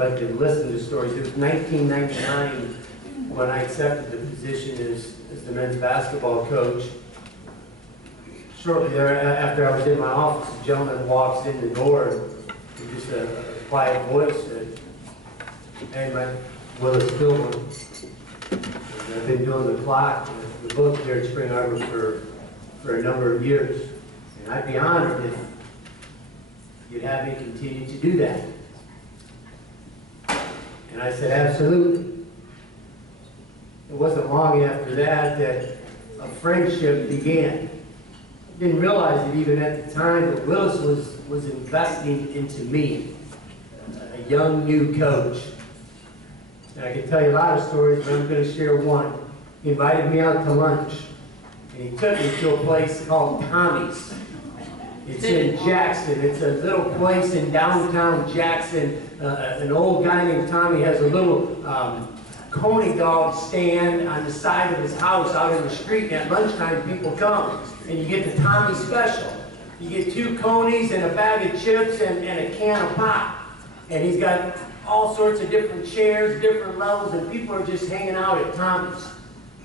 like to listen to stories. It was 1999 when I accepted the position as the men's basketball coach. Shortly thereafter I was in my office, a gentleman walks in the door with just a quiet voice said, "Hey, man, Willis Kilbourn. I've been doing the clock and the book here at Spring Arbor for a number of years. And I'd be honored if you'd have me continue to do that." And I said, "Absolutely." It wasn't long after that a friendship began. I didn't realize it even at the time, but Willis was investing into me, a young new coach. And I can tell you a lot of stories, but I'm going to share one. He invited me out to lunch, and he took me to a place called Tommy's. It's in Jackson. It's a little place in downtown Jackson. An old guy named Tommy has a little coney dog stand on the side of his house out in the street, and at lunchtime people come, and you get the Tommy special. You get 2 conies and a bag of chips and a can of pop. And he's got all sorts of different chairs, different levels, and people are just hanging out at Tommy's.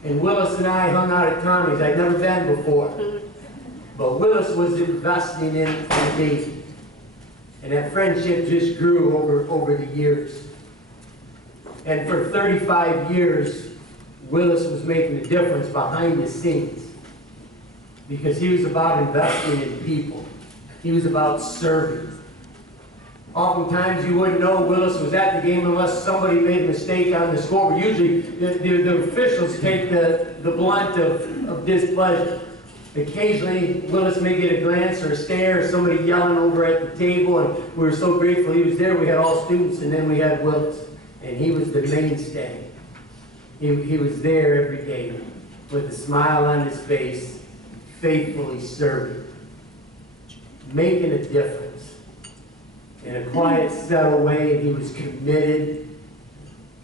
And Willis and I hung out at Tommy's. I'd never been before. But Willis was investing in me. And that friendship just grew over the years. And for 35 years, Willis was making a difference behind the scenes. Because he was about investing in people. He was about serving. Oftentimes you wouldn't know Willis was at the game unless somebody made a mistake on the scoreboard. Usually the officials take the blunt of displeasure. Occasionally Willis may get a glance or a stare or somebody yelling over at the table, and we were so grateful he was there. We had all students, and then we had Willis. And he was the mainstay. He was there every day with a smile on his face, faithfully serving, making a difference. In a quiet, settled way, he was committed.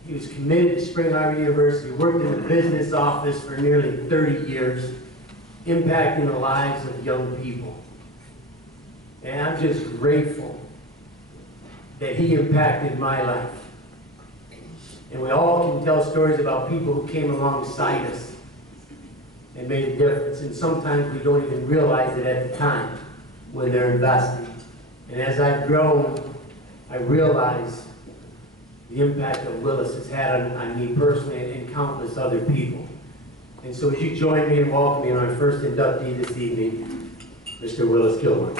He was committed to Spring Arbor University, worked in the business office for nearly 30 years, impacting the lives of young people. And I'm just grateful that he impacted my life. And we all can tell stories about people who came alongside us and made a difference. And sometimes we don't even realize it at the time when they're investing. And as I've grown, I realize the impact that Willis has had on me personally and countless other people. And so as you join me in welcoming our first inductee this evening, Mr. Willis Kilbourn.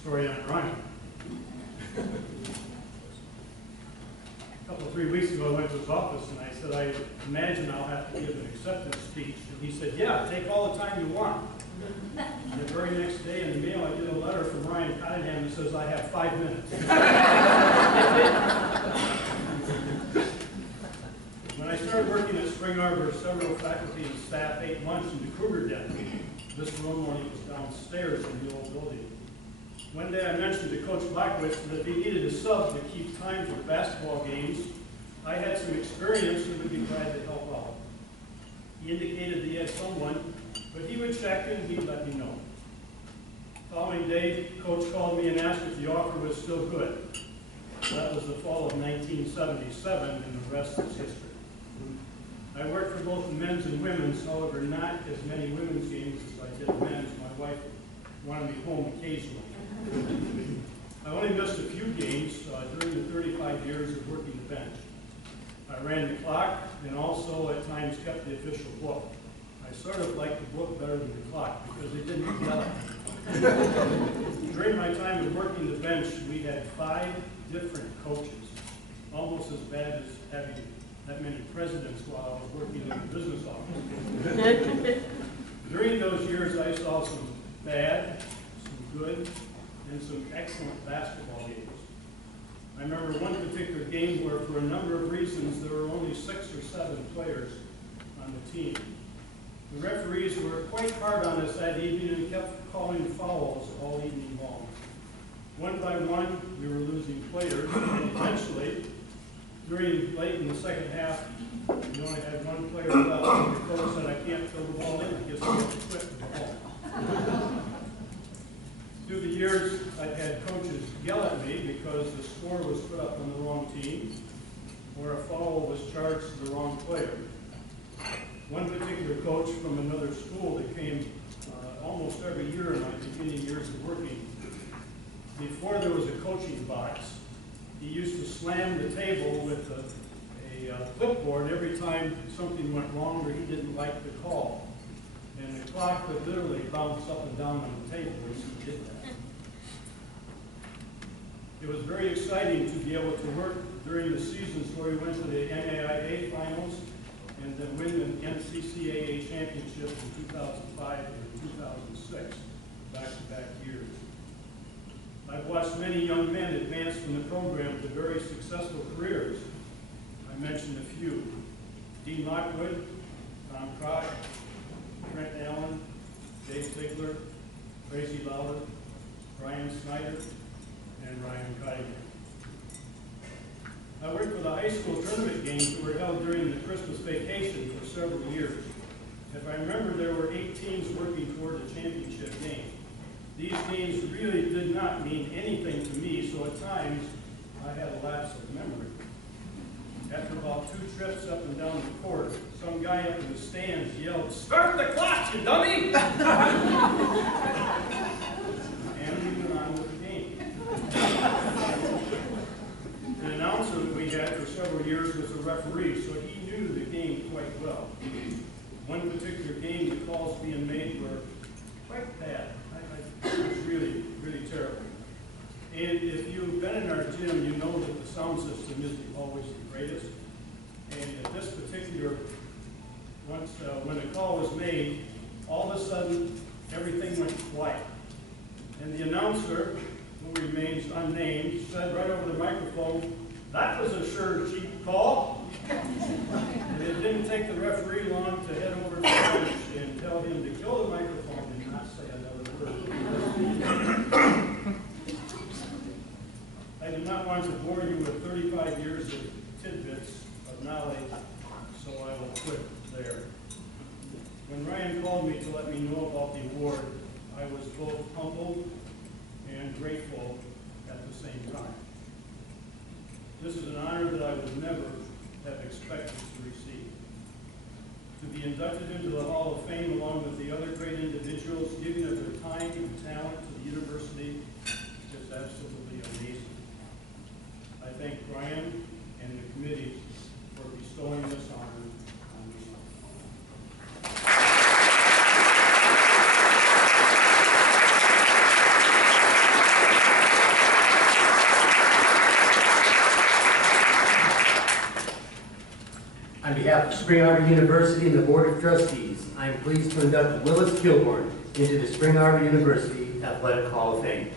Story on Ryan. A couple, 3 weeks ago, I went to his office and I said, "I imagine I'll have to give an acceptance speech." And he said, "Yeah, take all the time you want." And the very next day in the mail, I get a letter from Ryan Cottingham that says I have 5 minutes. When I started working at Spring Arbor, several faculty and staff ate lunch in the Kruger Den. This room only was downstairs in the old building. One day I mentioned to Coach Banquet that if he needed a sub to keep time for basketball games, I had some experience and would be glad to help out. He indicated he had someone, but he would check and he'd let me know. The following day, Coach called me and asked if the offer was still good. That was the fall of 1977, and the rest is history. I worked for both the men's and women's, however, not as many women's games as I did men's. My wife wanted me home occasionally. I only missed a few games during the 35 years of working the bench. I ran the clock and also at times kept the official book. I sort of liked the book better than the clock because they didn't yell at me. During my time of working the bench, we had 5 different coaches, almost as bad as having that many presidents while I was working in the business office. During those years, I saw some bad, some good, and some excellent basketball games. I remember one particular game where, for a number of reasons, there were only 6 or 7 players on the team. The referees were quite hard on us that evening and kept calling fouls all evening long. One by one, we were losing players, and eventually, late in the second half, we only had one player left, and the coach said, I can't throw the ball in, I guess we have to quit and go home. Through the years, I've had coaches yell at me because the score was put up on the wrong team, or a foul was charged to the wrong player. One particular coach from another school that came almost every year in my beginning years of working, before there was a coaching box, he used to slam the table with a clipboard every time something went wrong or he didn't like the call. And the clock would literally bounce up and down on the table as he did that. It was very exciting to be able to work during the seasons where we went to the NAIA finals and then win the NCCAA championship in 2005 and 2006, back-to-back years. I've watched many young men advance from the program to very successful careers. I mentioned a few: Dean Lockwood, Tom Kroc, Trent Allen, Dave Ziegler, Tracy Lowder, Brian Snyder, and Ryan Keiger. I worked for the high school tournament games that were held during the Christmas vacation for several years. If I remember, there were 8 teams working toward the championship game. These games really did not mean anything to me, so at times I had a lapse of memory. After about 2 trips up and down the court, some guy up in the stands yelled, "Start the clock, you dummy!" And we went on with the game. An announcer that we had for several years was a referee, so he knew the game quite well. One particular game, the calls being made were quite bad. It was really, really terrible. And if you've been in our gym, you know that the sound system isn't always the greatest. And at this particular, when a call was made, all of a sudden, everything went quiet. And the announcer, who remains unnamed, said right over the microphone, "That was a sure cheap call." And it didn't take the referee long to head over to the bench and tell him to kill the microphone and not say another word. I do not want to bore you with 35 years of tidbits of knowledge, so I will quit there. When Ryan called me to let me know about the award, I was both humbled and grateful at the same time. This is an honor that I would never have expected to receive. To be inducted into the Hall of Fame along with the other great individuals giving of their time and talent to the university is absolutely amazing. I thank Brian and the committee for bestowing this honor on me. On behalf of Spring Arbor University and the Board of Trustees, I am pleased to induct Willis Kilbourn into the Spring Arbor University Athletic Hall of Fame.